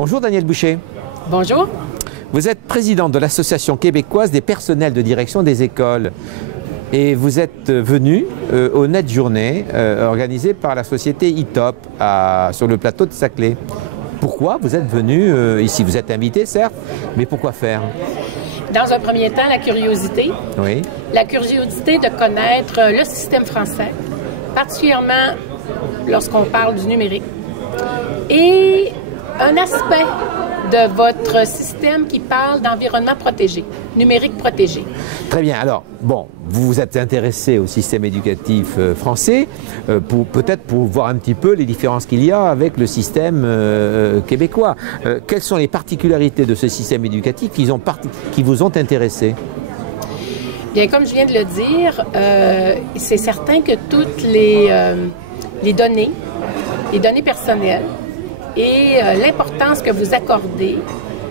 Bonjour Danielle Boucher. Bonjour. Vous êtes présidente de l'Association québécoise des personnels de direction des écoles. Et vous êtes venue aux Net Journées organisées par la société ITOP sur le plateau de Saclay. Pourquoi vous êtes venue ici? Vous êtes invité, certes, mais pourquoi faire? Dans un premier temps, la curiosité. Oui. La curiosité de connaître le système français, particulièrement lorsqu'on parle du numérique. Et un aspect de votre système qui parle d'environnement protégé, numérique protégé. Très bien. Alors, bon, vous vous êtes intéressé au système éducatif français, peut-être pour voir un petit peu les différences qu'il y a avec le système québécois. Quelles sont les particularités de ce système éducatif qui vous ont intéressé? Bien, comme je viens de le dire, c'est certain que toutes les données personnelles, et l'importance que vous accordez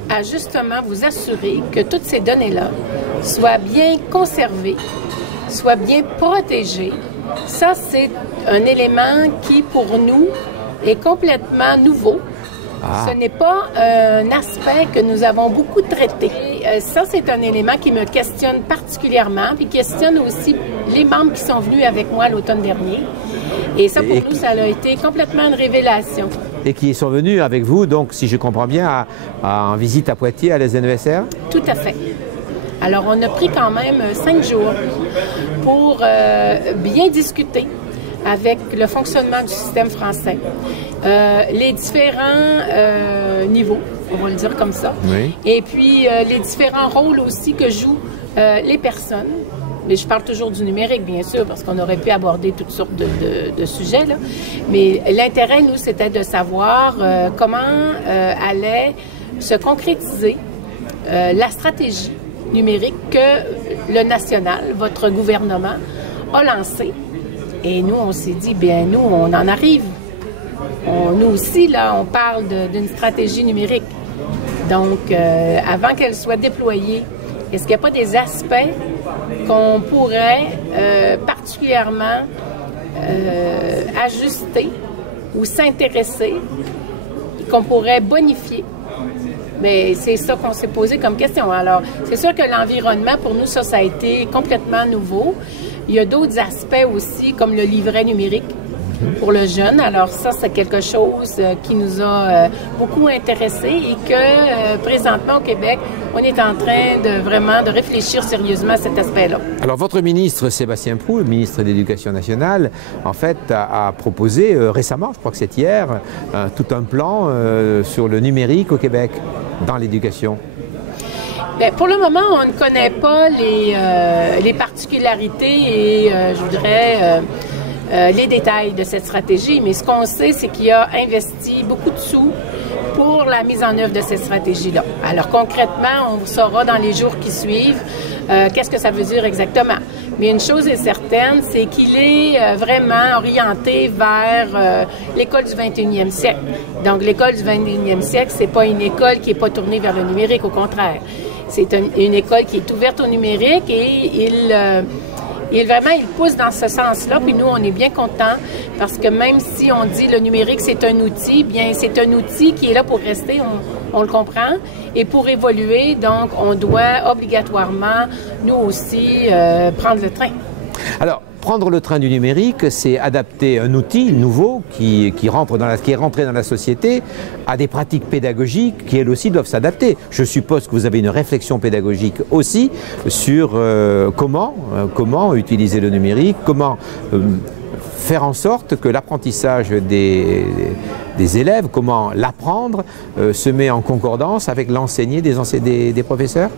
à justement vous assurer que toutes ces données-là soient bien conservées, soient bien protégées. Ça, c'est un élément qui, pour nous, est complètement nouveau. Ce n'est pas un aspect que nous avons beaucoup traité. Ça, c'est un élément qui me questionne particulièrement, puis questionne aussi les membres qui sont venus avec moi l'automne dernier. Et ça, pour nous, ça a été complètement une révélation. Et qui sont venus avec vous, donc, si je comprends bien, en visite à Poitiers, à la SNESR? Tout à fait. Alors, on a pris quand même 5 jours pour bien discuter avec le fonctionnement du système français, les différents niveaux, on va le dire comme ça, oui. Et puis les différents rôles aussi que jouent les personnes. Mais je parle toujours du numérique, bien sûr, parce qu'on aurait pu aborder toutes sortes de sujets, là. Mais l'intérêt, nous, c'était de savoir comment allait se concrétiser la stratégie numérique que le national, votre gouvernement, a lancée. Et nous, on s'est dit, bien, nous, on en arrive. Nous aussi, là, on parle d'une stratégie numérique. Donc, avant qu'elle soit déployée, est-ce qu'il n'y a pas des aspects qu'on pourrait particulièrement ajuster ou s'intéresser, qu'on pourrait bonifier? Mais c'est ça qu'on s'est posé comme question. Alors, c'est sûr que l'environnement, pour nous, ça a été complètement nouveau. Il y a d'autres aspects aussi, comme le livret numérique pour le jeune. Alors ça, c'est quelque chose qui nous a beaucoup intéressés et que présentement au Québec, on est en train de vraiment de réfléchir sérieusement à cet aspect-là. Alors votre ministre Sébastien Proulx, le ministre de l'Éducation nationale, en fait a proposé récemment, je crois que c'est hier, tout un plan sur le numérique au Québec, dans l'éducation. Bien, pour le moment, on ne connaît pas les particularités et, je voudrais, les détails de cette stratégie. Mais ce qu'on sait, c'est qu'il a investi beaucoup de sous pour la mise en œuvre de cette stratégie-là. Alors, concrètement, on saura dans les jours qui suivent qu'est-ce que ça veut dire exactement. Mais une chose est certaine, c'est qu'il est vraiment orienté vers l'école du 21e siècle. Donc, l'école du 21e siècle, c'est pas une école qui n'est pas tournée vers le numérique, au contraire. C'est une école qui est ouverte au numérique et il pousse dans ce sens-là. Puis nous, on est bien contents parce que même si on dit le numérique, c'est un outil, bien, c'est un outil qui est là pour rester, on le comprend. Et pour évoluer, donc, on doit obligatoirement, nous aussi, prendre le train. Alors, prendre le train du numérique, c'est adapter un outil nouveau qui est rentré dans la société à des pratiques pédagogiques qui, elles aussi, doivent s'adapter. Je suppose que vous avez une réflexion pédagogique aussi sur comment utiliser le numérique, comment faire en sorte que l'apprentissage des élèves, comment l'apprendre, se met en concordance avec l'enseigné des professeurs?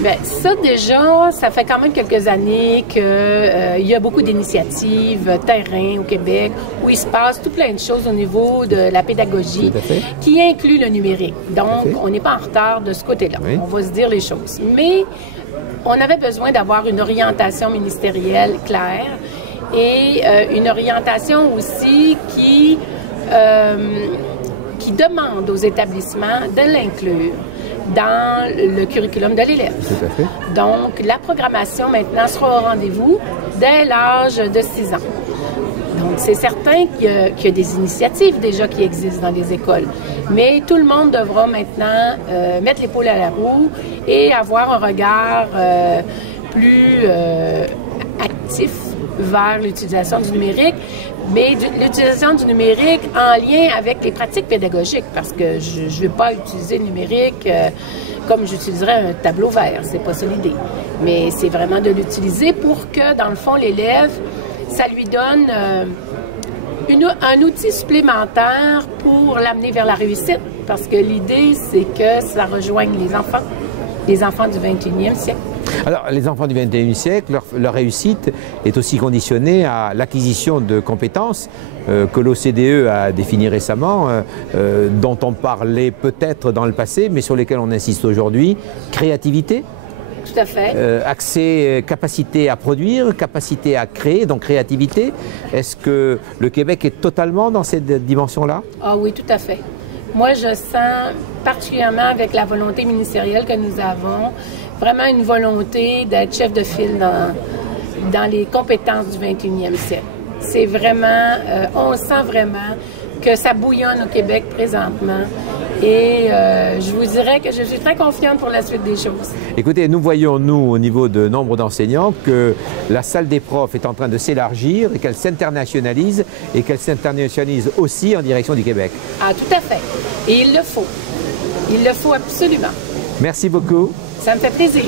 Bien, ça déjà, ça fait quand même quelques années qu'il y a beaucoup d'initiatives terrain au Québec où il se passe tout plein de choses au niveau de la pédagogie qui inclut le numérique. Donc, on n'est pas en retard de ce côté-là. Oui. On va se dire les choses. Mais on avait besoin d'avoir une orientation ministérielle claire et une orientation aussi qui demande aux établissements de l'inclure dans le curriculum de l'élève. Tout à fait. Donc, la programmation maintenant sera au rendez-vous dès l'âge de 6 ans. Donc, c'est certain qu'il y a des initiatives déjà qui existent dans les écoles. Mais tout le monde devra maintenant mettre l'épaule à la roue et avoir un regard plus actif vers l'utilisation du numérique, mais l'utilisation du numérique en lien avec les pratiques pédagogiques, parce que je ne vais pas utiliser le numérique comme j'utiliserais un tableau vert, c'est pas ça l'idée. Mais c'est vraiment de l'utiliser pour que, dans le fond, l'élève, ça lui donne un outil supplémentaire pour l'amener vers la réussite, parce que l'idée, c'est que ça rejoigne les enfants du 21e siècle. Alors, les enfants du 21e siècle, leur réussite est aussi conditionnée à l'acquisition de compétences que l'OCDE a définies récemment, dont on parlait peut-être dans le passé, mais sur lesquelles on insiste aujourd'hui. Créativité. Tout à fait. Accès, capacité à produire, capacité à créer, donc créativité. Est-ce que le Québec est totalement dans cette dimension-là? Ah oui, tout à fait. Moi, je sens particulièrement avec la volonté ministérielle que nous avons, vraiment une volonté d'être chef de file dans les compétences du 21e siècle. C'est vraiment, on sent vraiment que ça bouillonne au Québec présentement. Et je vous dirais que je suis très confiante pour la suite des choses. Écoutez, nous voyons, nous, au niveau de nombre d'enseignants, que la salle des profs est en train de s'élargir et qu'elle s'internationalise et qu'elle s'internationalise aussi en direction du Québec. Ah, tout à fait. Et il le faut. Il le faut absolument. Merci beaucoup. Ça me fait plaisir.